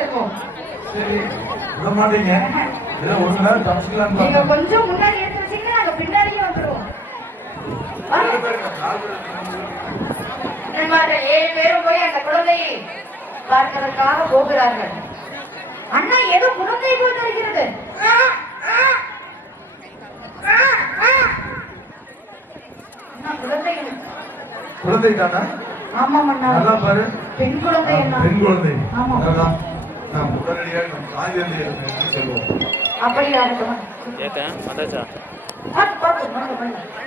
செல்வோம். சரி விட மாட்டீங்க. இதெல்லாம் ஒரு நேரம் தப்பிச்சுக்கலாம். நீங்க கொஞ்சம் முன்னாடி எடுத்து வச்சீங்கன்னா நாங்க பின்னாடியே வந்துருவோம். நண்பர்கள் 7 பேரும் போய் அந்த குழந்தையை பார்ப்பதற்காக போகிறார்கள். அண்ணா ஏதோ குழந்தை போல் இருக்கிறது. குழந்தை தானா? ஆமாம் அண்ணா. நல்லா பாரு. பெண் குழந்தை அண்ணா. பெண் குழந்தை. ஆமா. நான் உடனடியாக நம் தாய்தந்தை எடுத்து செல்வோம். அப்படியா இருக்கணும். ஏத்தேன் வந்தாச்சா?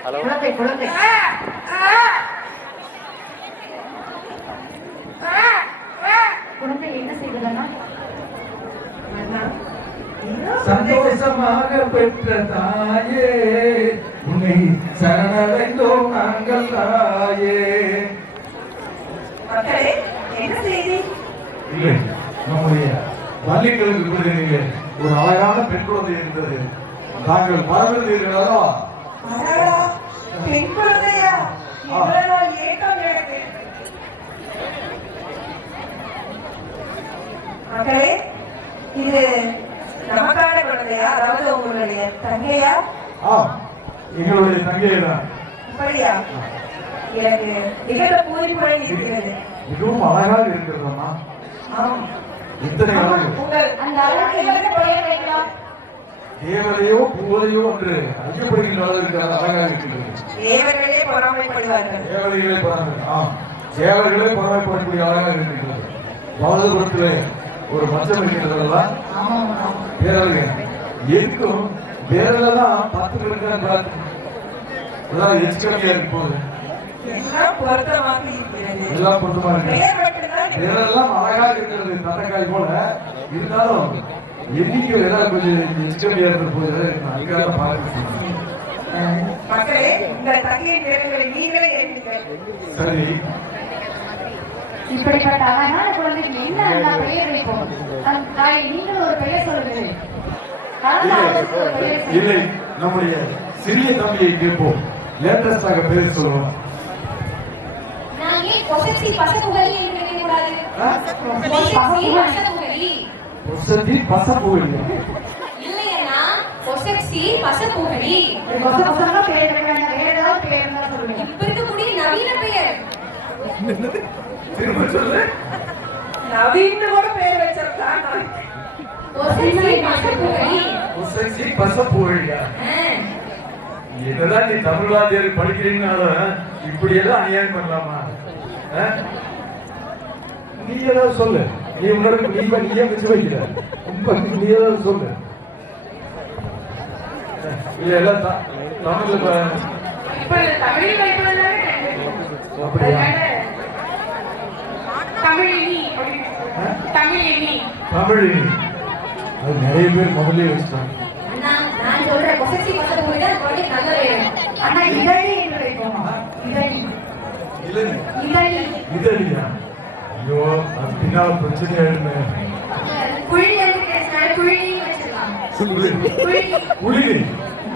ஹலோ. குழந்தை குழந்தை. குழந்தை என்ன செய்வதா? சந்தோஷமாக பெற்ற தாயே உன்னை சரணடைந்தோம் நாங்கள் தாயே. மக்களே, என்ன செய்தி? இல்லை, நம்முடைய பள்ளிகளுக்கு ஒரு அழகான பெண் குழந்தை இருந்தது. தாங்கள் மறந்தீர்களா? பெண் குழந்தையா? இவ்வளவு ஏக்கம் எனக்கு. மக்களே, இது நமக்கான குழந்தையா? அதாவது உங்களுடைய தங்கையா? எங்களுடைய தங்கையதான். அப்படியா? எனக்கு மிகுந்த பூரிப்புடன் இருக்கிறது. மிகவும் அழகாக இருக்கிறதம்மா. இத்தனை அழகு. அந்த அழகுக்கு பெயர் வைக்கலாம். தேவரையோ பூவரையோ என்று ஐயப்படுகின்ற அளவிற்கு அழகாக இருக்கிறது. தேவர்களே பொறாமைப்படுவார்கள். தேவதைகளே தேவர்களே பொறாமைப்படக்கூடிய அழகாக இருக்கிறது. வலதுபுறத்திலே ஒரு மச்சம் இருக்கிறதா? பேரழகு எதுக்கும் பேரெல்லாம் 10 பேருக்கு எச்சரிக்கையா இருக்கும் போது எல்லாம் பொருத்தமாக இருக்கிறது. எல்லாம் பொருத்தமா இருக்கு. பேரெல்லாம் அழகாக இருக்கிறது. தட்டக்காய் போல இருந்தாலும் எண்ணிக்கை ஏதாவது கொஞ்சம் எச்சரிக்கையா இருக்கிற போது அதுக்காக பார்க்க. மக்களே, இந்த தங்கையின் பேர்களை நீங்களே எழுதுங்கள். சரி. இப்படிப்பட்ட அழகான குழந்தைக்கு என்ன பெயர் வைப்போம்? தாய் நீங்கள் ஒரு பெயர் சொல்லுங்கள். இல்லை, நம்முடைய சிறிய தம்பியை கேட்போம். லேட்டஸ்டாக பேர் சொல்லுவோம். நான் ஏன் பொசசி பசப்புகலி என்று நினைக்க கூடாது? பொசசி பசப்புகலி. பொசசி பசப்புகலி. இல்லையண்ணா, பொசசி பசப்புகலி. பசங்க பேர் வேண்டாம், வேற ஏதாவது பேர் இருந்தா சொல்லுங்க. இப்ப இருக்கக்கூடிய நவீன பெயர். திரும்ப சொல்லு. நவீன கூட பேர் வச்சிருக்காங்க. பொசசி பசப்புகலி. பொசசி பசப்புகலியா? என்னதான் நீ தமிழ் வாத்தியார் படிக்கிறீங்கனாலும் இப்படி எல்லாம் அநியாயம் பண்ணலாமா? நீ ஏதாவது சொல்லு. நீ உன்னோட நீயே வச்சு வைக்கிற. நீ ஏதாவது சொல்லு. எல்லாம் தமிழ்ல அப்படியா? தமிழினி. அது நிறைய பேர் முதல்ல வச்சுட்டாங்க. நான் சொல்றேன் பொசசி பசப்புகலி தான் கொஞ்சம் நல்ல பேர். அண்ணா இதழி என்று வைப்போம். இதழி. இதழியா? ஐயோ, அது பின்னால பிரச்சனை ஆயிடுமே. குழி வந்து குழி வச்சிடலாம். குழி.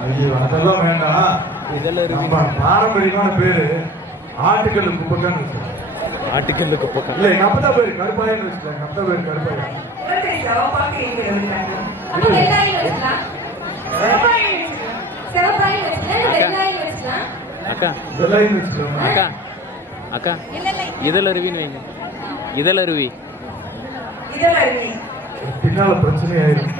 ஐயோ, அதெல்லாம் வேண்டாம். நம்ம பாரம்பரியமான பேரு ஆட்டுக்கல் குப்பக்கான்னு வச்சுக்கலாம். ஆட்டுக்கல் குப்பக்கா இல்ல, எங்க அப்பா பேரு கருப்பாயன்னு வச்சுக்கலாம். எங்க அப்பா பேரு கருப்பாயன். சிவப்பாக இருக்கிறது. அப்ப வெள்ளாயம் வச்சிடலாம். சிவப்பாய் வச்சிடலாம். வெள்ளாயம் வச்சிடலாம். அக்கா இதெல்லாம் வச்சுக்கலாம். அக்கா அக்கா இதழ் அருவின்னு வைங்க. இதழ் அருவி. பின்னால பிரச்சனை ஆயிடும்.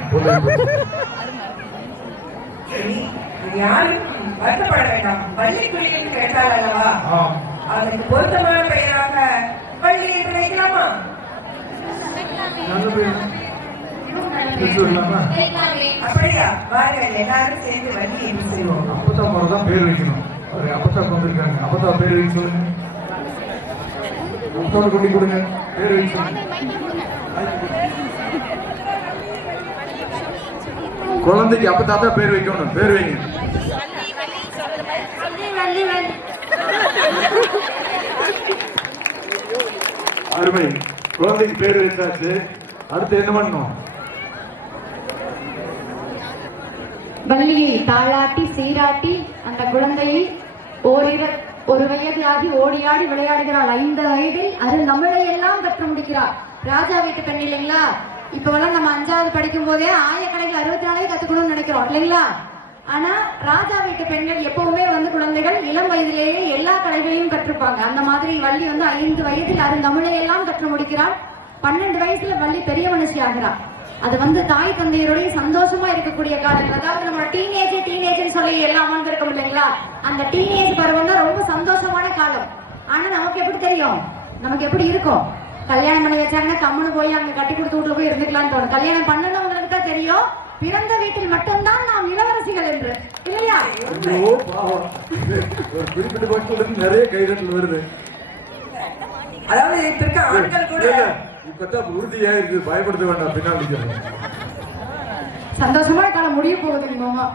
யாரும் வருத்தப்பட வேண்டாம். பள்ளிக்குழியில் கேட்டால் அல்லவா, அதற்கு பொருத்தமான பெயராக பள்ளி என்று வைக்கலாமா? அப்படியா? வாருங்கள், எல்லாரும் சேர்ந்து வள்ளி என்று செய்வோம். அப்பத்தா முறைதான் பேர் வைக்கணும். அப்பத்தா வந்திருக்காங்க. அப்பத்தா பேர் வைக்க சொல்லுங்க. அப்பத்தோட கொண்டு கொடுங்க. பேர் வைக்க சொல்லுங்க. குழந்தைக்கு அப்பத்தா தான் பேர் வைக்கணும். பேர் வைங்க. அருமை. குழந்தைக்கு பேர் வச்சாச்சு. அடுத்து என்ன பண்ணணும்? வள்ளியை தாளாட்டி சீராட்டி அந்த குழந்தையை ஒரு வயது ஆகி ஓடியாடி விளையாடுகிறாள். 5 வயதில் அது நம்மளை எல்லாம் கற்று முடிக்கிறார். ராஜா வீட்டு பெண் இல்லைங்களா? இப்பவெல்லாம் நம்ம 5வது படிக்கும் போதே ஆயக்கடைகள் 64 கத்துக்கணும்னு நினைக்கிறோம் இல்லைங்களா? ஆனா ராஜா வீட்டு பெண்கள் எப்பவுமே வந்து குழந்தைகள் இளம் வயதிலேயே எல்லா கலைகளையும் கற்றுப்பாங்க. அந்த மாதிரி வள்ளி வந்து 5 வயதில் அருந்தமிழை எல்லாம் கற்று முடிக்கிறாள். 12 வயசுல வள்ளி பெரிய மனுஷி ஆகிறாள். அது வந்து தாய் தந்தையருடைய சந்தோஷமா இருக்கக்கூடிய காலங்கள். அதாவது நம்ம டீனேஜ் சொல்லி எல்லாம் அமர்ந்திருக்கோம் இல்லைங்களா? அந்த டீனேஜ் பருவம் தான் ரொம்ப சந்தோஷமான காலம். ஆனா நமக்கு எப்படி தெரியும்? நமக்கு எப்படி இருக்கும்? கல்யாணம் பண்ணி வச்சாங்கன்னா கம்முன்னு போய் அங்க கட்டி கொடுத்து வீட்டுல போய் இருந்துக்கலாம்னு தோணும். கல்யாணம் பண்ணனவங்களுக்கு தான் தெரியும் பிறந்த வீட்டில் மட்டும்தான் நாம் இளவரசிகள் என்று, இல்லையா? ஒரு குறிப்பிட்ட பட்சத்துல நிறைய கைதட்டல் வருது. அதாவது இப்ப இருக்க ஆண்கள் கூட இப்பதான் உறுதியா இருக்கு, பயப்படுத்த வேண்டாம். பின்னாடி சந்தோஷமான காலம் முடிய போகுது. மாமா